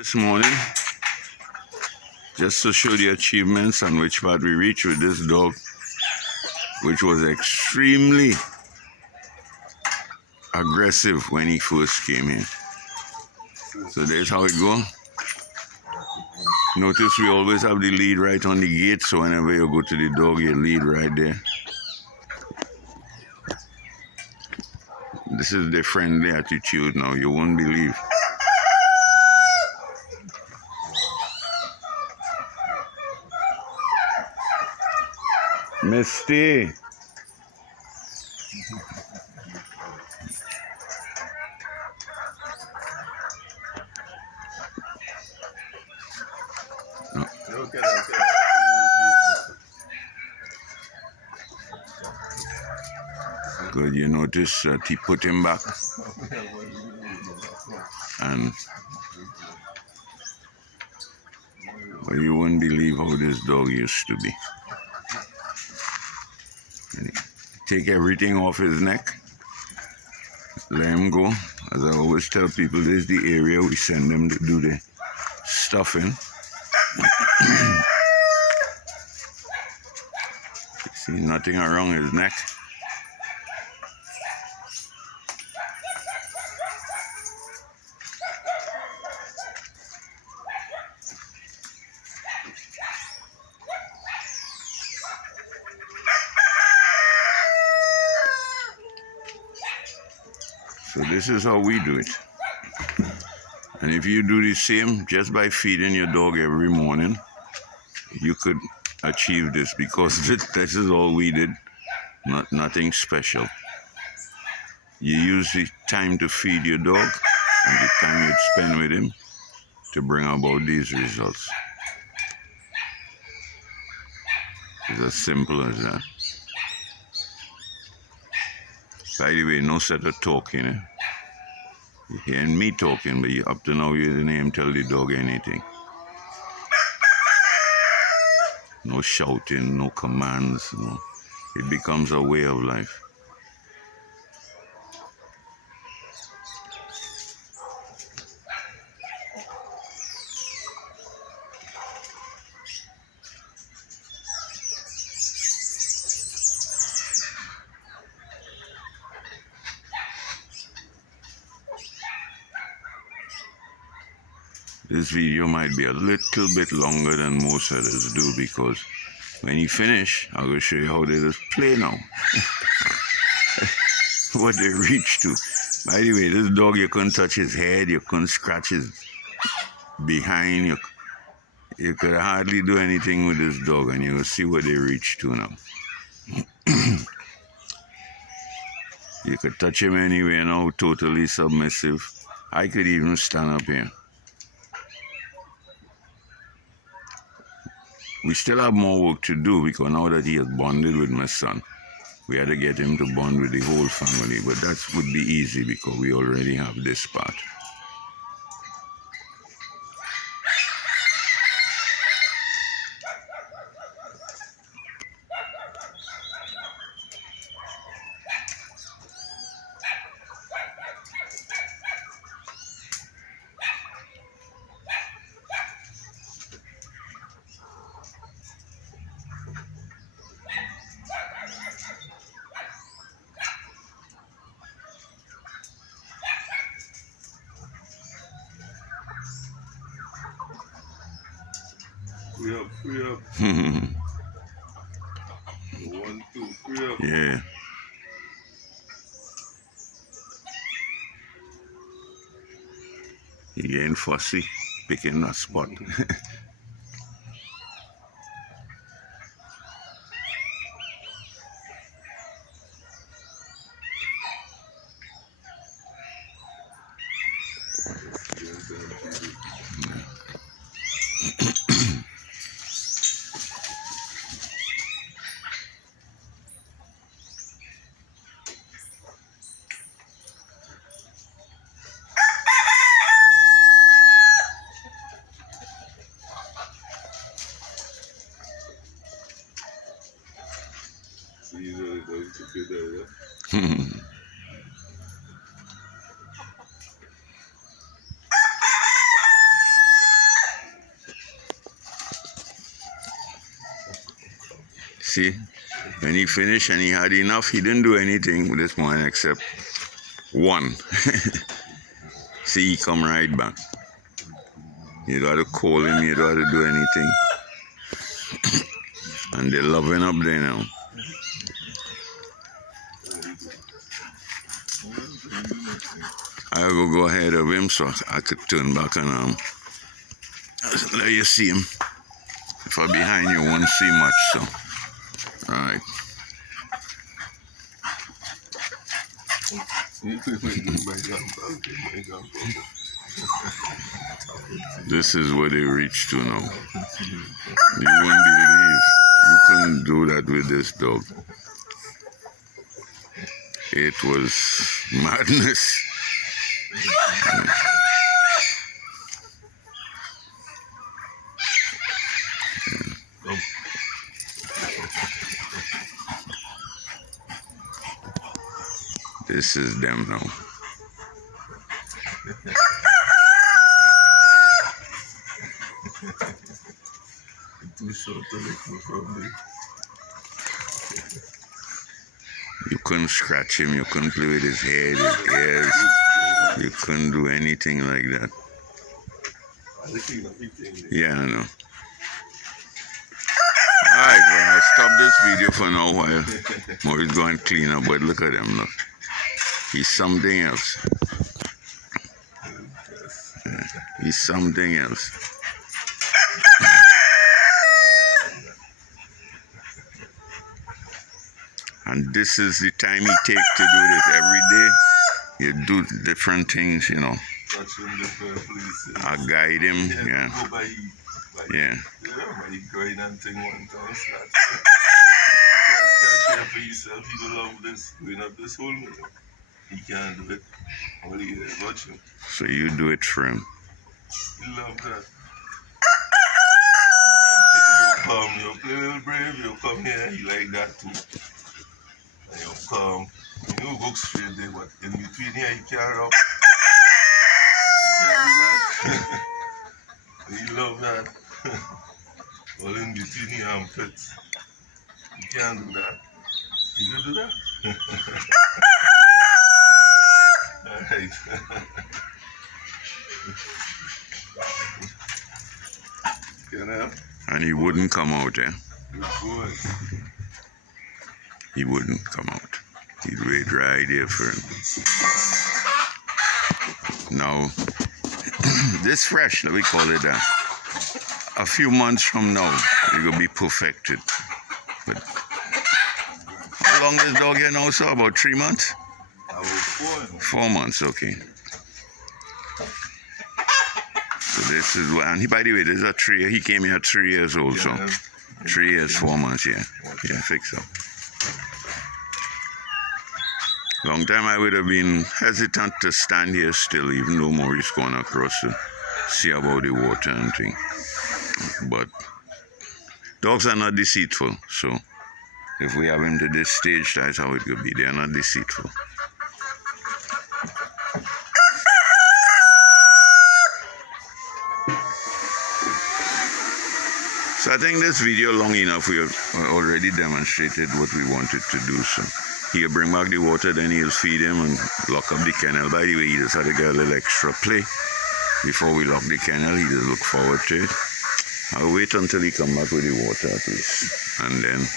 This morning, just to show the achievements and which part we reached with this dog, which was extremely aggressive when he first came in. So there's how it goes. Notice we always have the lead right on the gate, so whenever you go to the dog, you lead right there. This is the friendly attitude now, you won't believe. Misty. Good, you notice that he put him back. And well, you wouldn't believe how this dog used to be. Take everything off his neck, let him go. As I always tell people, this is the area we send them to do the stuffing. See nothing around his neck. So this is how we do it. And if you do the same just by feeding your dog every morning, you could achieve this, because this is all we did, nothing special. You use the time to feed your dog and the time you spend with him to bring about these results. It's as simple as that. By the way, no set of talking. You're hearing me talking, but up to now you didn't even tell the dog anything. No shouting, no commands. No. It becomes a way of life. This video might be a little bit longer than most others do, because when you finish, I'm going to show you how they just play now. What they reach to. By the way, this dog, you couldn't touch his head, you couldn't scratch his behind, you could hardly do anything with this dog, and you'll see what they reach to now. You could touch him anywhere now, totally submissive. I could even stand up here. We still have more work to do, because now that he has bonded with my son, we had to get him to bond with the whole family. But that would be easy because we already have this part. Free up. 1, 2, free up. Yeah. He getting fussy, picking a spot. These are the dogs together, yeah? See, when he finished and he had enough, he didn't do anything with this morning except one. See, he come right back. You got to call him, you got to do anything. And they're loving up there now. I will go ahead of him so I could turn back and let you see him. If I'm behind you, won't see much, so. Alright. This is where they reach to now. You wouldn't believe you couldn't do that with this dog. It was madness. This is them now. You couldn't scratch him, you couldn't play with his head, his ears. You couldn't do anything like that. Yeah, I know. Alright, well, I'll stop this video for now while Maurice going to clean up, but look at him, look. He's something else. Yeah, he's something else. And this is the time he takes to do this. Every day, you do different things, you know. I guide him, yeah. Yeah. For yourself, you don't love this, going up this hole. He can't do it. Only you watch him. So you do it for him. You love that. You play a little brave, you come here, you like that too. And you come, you know, go straight there, but in between here, you can't rock. You can't do that. You love that. All in between your armpits. You can't do that. You can do that? Alright. Can I help? And he wouldn't come out, eh? Good boy. He wouldn't come out. He'd wait right there for him. Now, this fresh, let me call it that. A few months from now, it will be perfected. But how long is dog here now, sir? About 3 months? I was 4. 4 months, okay. So this is what, and he, by the way, there's a 3, he came here at 3 years old, so 3 years, 4 months, yeah. Yeah, fix up. Long time I would have been hesitant to stand here still, even though Maurice going across to see about the water and thing. But dogs are not deceitful, so if we have him to this stage, that's how it could be. They are not deceitful. So I think this video long enough. We have already demonstrated what we wanted to do. So he'll bring back the water, then he'll feed him and lock up the kennel. By the way, he just had to get a little extra play before we lock the kennel. He just look forward to it. I'll wait until he come back with the water at least. And then,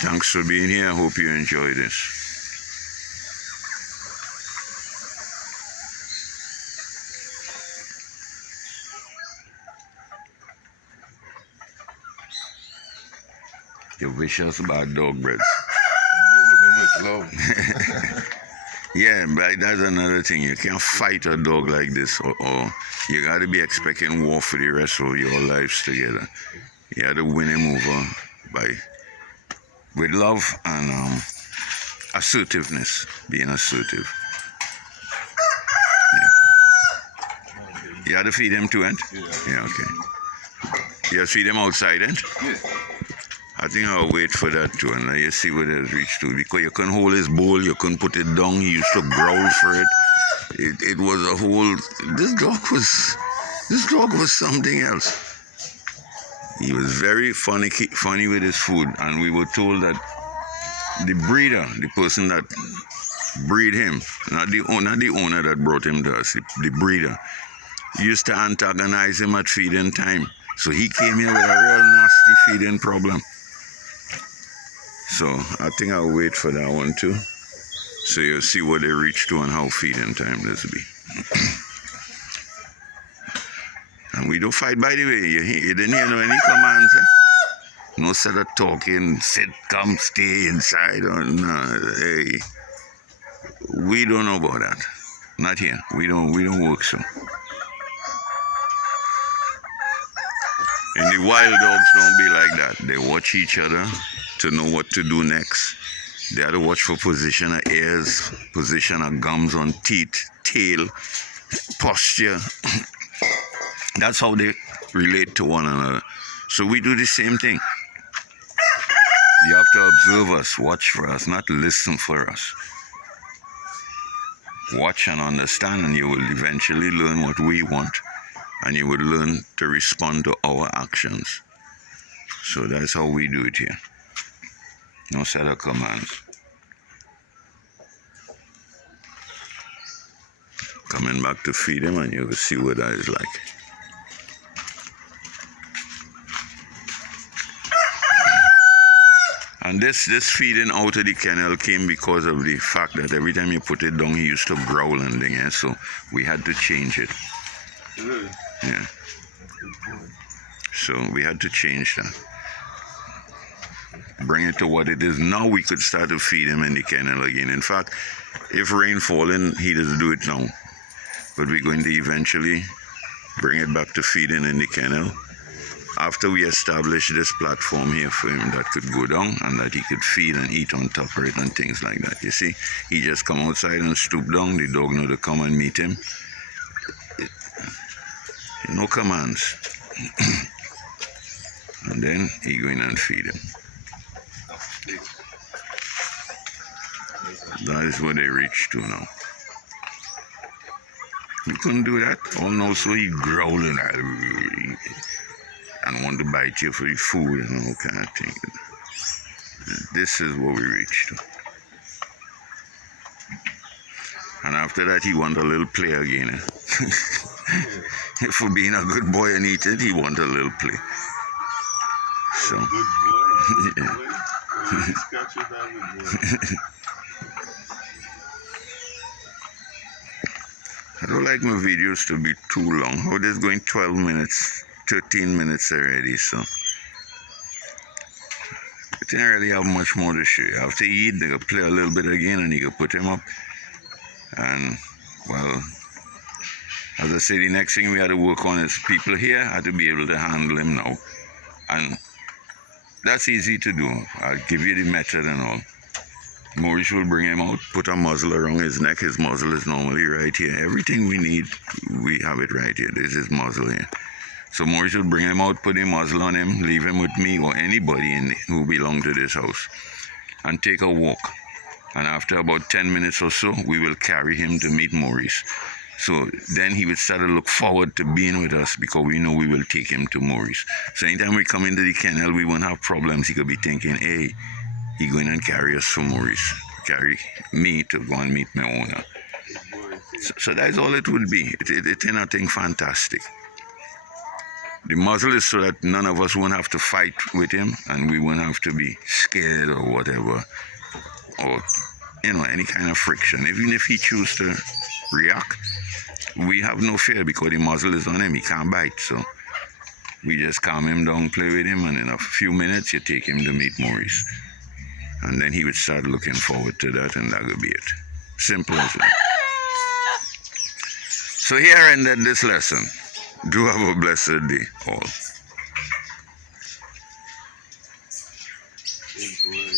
thanks for being here. I hope you enjoy this. You vicious bad dog breeds. Yeah, but that's another thing. You can't fight a dog like this, or you got to be expecting war for the rest of your lives together. You got to win him over with love and assertiveness, being assertive. Yeah. You got to feed him too, ain't? Yeah, okay. You have to feed him outside, ain't? Yeah. I think I'll wait for that too and let you see what it has reached to, because you couldn't hold his bowl, you couldn't put it down, he used to growl for it. It was a whole, this dog was something else. He was very funny with his food, and we were told that the breeder, the person that breed him, not the owner that brought him to us, the breeder, used to antagonize him at feeding time. So he came here with a real nasty feeding problem. So I think I'll wait for that one too. So you'll see what they reach to and how feeding time this will be. And we don't fight, by the way. You didn't hear no any commands. No set of talking, sit, come, stay inside. Or no. Hey, we don't know about that. Not here. We don't work so. And the wild dogs don't be like that. They watch each other to know what to do next. They have to watch for position of ears, position of gums on teeth, tail, posture. That's how they relate to one another. So we do the same thing. You have to observe us, watch for us, not listen for us. Watch and understand, and you will eventually learn what we want, and you will learn to respond to our actions. So that's how we do it here. No set of commands. Coming back to feed him, and you will see what that is like. And this feeding out of the kennel came because of the fact that every time you put it down, he used to growl and thing, yeah? So we had to change it. Really? Yeah. So we had to change that. Bring it to what it is. Now we could start to feed him in the kennel again. In fact, if rain falling, he doesn't do it now. But we're going to eventually bring it back to feeding in the kennel after we establish this platform here for him that could go down and that he could feed and eat on top of it and things like that. You see, he just come outside and stoop down. The dog know to come and meet him. No commands. And then he go in and feed him. That is what they reach to now. You couldn't do that. Oh no, so he growling and want to bite you for your food and all kind of thing. This is what we reach to. And after that, he want a little play again. For being a good boy and eating, he want a little play. So. Good boy. Good boy. He's catching that good boy. I don't like my videos to be too long. Oh, this is going 12 minutes, 13 minutes already, so. I didn't really have much more to show you. After he eat, they could play a little bit again and you could put him up. And, well, as I say, the next thing we had to work on is people here had to be able to handle him now. And that's easy to do. I'll give you the method and all. Maurice will bring him out, put a muzzle around his neck. His muzzle is normally right here. Everything we need, we have it right here. This is his muzzle here. So Maurice will bring him out, put a muzzle on him, leave him with me or anybody who belong to this house, and take a walk. And after about 10 minutes or so, we will carry him to meet Maurice. So then he would start to look forward to being with us because we know we will take him to Maurice. So anytime we come into the kennel, we won't have problems. He could be thinking, hey, he going and carry us for Maurice, carry me to go and meet my owner. So that's all it would be. It's nothing fantastic. The muzzle is so that none of us won't have to fight with him and we won't have to be scared or whatever, or any kind of friction. Even if he chooses to react, we have no fear because the muzzle is on him. He can't bite, so we just calm him down, play with him, and in a few minutes you take him to meet Maurice. And then he would start looking forward to that, and that would be it. Simple as that. So here ended this lesson. Do have a blessed day, all. Good boy.